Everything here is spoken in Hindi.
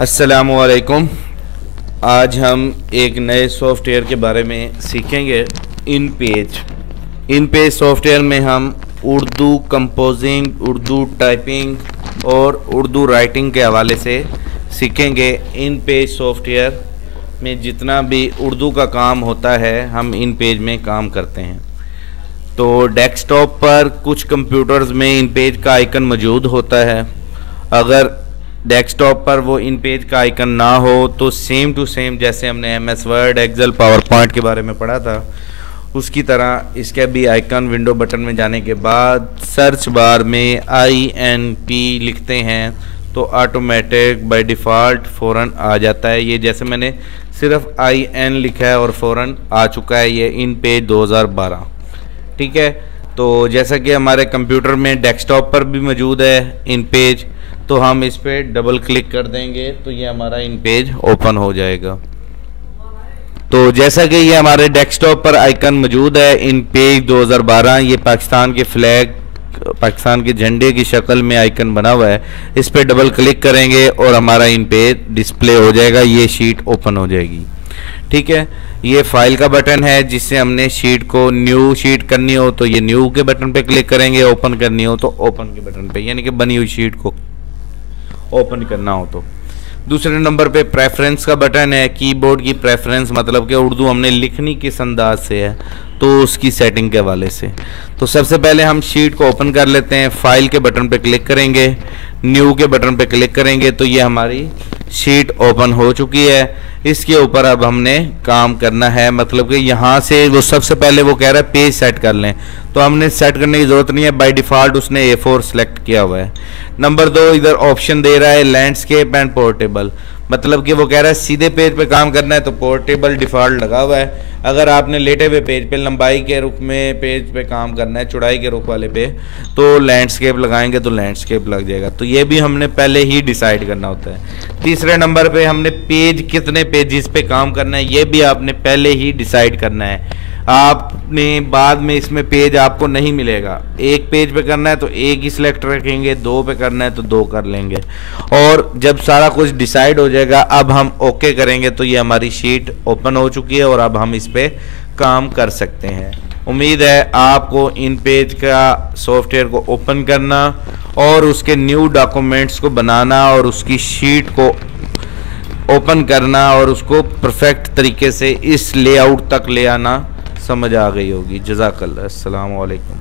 अस्सलामुअलैकुम। आज हम एक नए सॉफ्टवेयर के बारे में सीखेंगे, इन पेज सॉफ्टवेयर में हम उर्दू कंपोजिंग, उर्दू टाइपिंग और उर्दू राइटिंग के हवाले से सीखेंगे। इन पेज सॉफ्टवेयर में जितना भी उर्दू का काम होता है हम इन पेज में काम करते हैं। तो डेस्कटॉप पर कुछ कंप्यूटर्स में इन पेज का आइकन मौजूद होता है। अगर डेस्कटॉप पर वो इन पेज का आइकन ना हो तो सेम टू सेम जैसे हमने MS word, excel, power point के बारे में पढ़ा था उसकी तरह इसके भी आइकन विंडो बटन में जाने के बाद सर्च बार में INP लिखते हैं तो ऑटोमेटिक बाय डिफ़ॉल्ट फ़ौरन आ जाता है। ये जैसे मैंने सिर्फ IN लिखा है और फ़ौरन आ चुका है ये इन पेज 2012। ठीक है, तो जैसा कि हमारे कंप्यूटर में डेस्कटॉप पर भी मौजूद है इन पेज, तो हम इस पे डबल क्लिक कर देंगे तो ये हमारा इन पेज ओपन हो जाएगा। तो जैसा कि ये हमारे डेस्कटॉप पर आइकन मौजूद है इन पेज 2012, ये पाकिस्तान के फ्लैग, पाकिस्तान के झंडे की शक्ल में आइकन बना हुआ है। इस पे डबल क्लिक करेंगे और हमारा इन पेज डिस्प्ले हो जाएगा, ये शीट ओपन हो जाएगी। ठीक है, ये फाइल का बटन है जिससे हमने शीट को न्यू शीट करनी हो तो ये न्यू के बटन पे क्लिक करेंगे, ओपन करनी हो तो ओपन के बटन पे, यानी कि बनी हुई शीट को ओपन करना हो तो। दूसरे नंबर पे प्रेफरेंस का बटन है, कीबोर्ड की प्रेफरेंस मतलब कि उर्दू हमने लिखनी किस अंदाज से है तो उसकी सेटिंग के हवाले से। तो सबसे पहले हम शीट को ओपन कर लेते हैं। फाइल के बटन पे क्लिक करेंगे, न्यू के बटन पे क्लिक करेंगे तो ये हमारी शीट ओपन हो चुकी है। इसके ऊपर अब हमने काम करना है, मतलब कि यहाँ से वो सबसे पहले वो कह रहा है पेज सेट कर लें, तो हमने सेट करने की ज़रूरत नहीं है, बाय डिफ़ॉल्ट उसने A4 सेलेक्ट किया हुआ है। नंबर 2 इधर ऑप्शन दे रहा है लैंडस्केप एंड पोर्टेबल, मतलब कि वो कह रहा है सीधे पेज पे काम करना है तो पोर्टेबल डिफ़ॉल्ट लगा हुआ है। अगर आपने लेटे हुए पेज पे लंबाई के रुख में पेज पे काम करना है, चौड़ाई के रुख वाले पे, तो लैंडस्केप लगाएंगे तो लैंडस्केप लग जाएगा। तो ये भी हमने पहले ही डिसाइड करना होता है। तीसरे नंबर पे हमने पेज कितने पेजेस पे काम करना है ये भी आपने पहले ही डिसाइड करना है। आपने बाद में इसमें पेज आपको नहीं मिलेगा, एक पेज पे करना है तो एक ही सिलेक्ट रखेंगे, 2 पे करना है तो 2 कर लेंगे। और जब सारा कुछ डिसाइड हो जाएगा अब हम ओके करेंगे तो ये हमारी शीट ओपन हो चुकी है और अब हम इस पे काम कर सकते हैं। उम्मीद है आपको इन पेज का सॉफ्टवेयर को ओपन करना और उसके न्यू डॉक्यूमेंट्स को बनाना और उसकी शीट को ओपन करना और उसको परफेक्ट तरीके से इस लेआउट तक ले आना समझ आ गई होगी। जज़ाकल्लाह। अस्सलामु अलैकुम।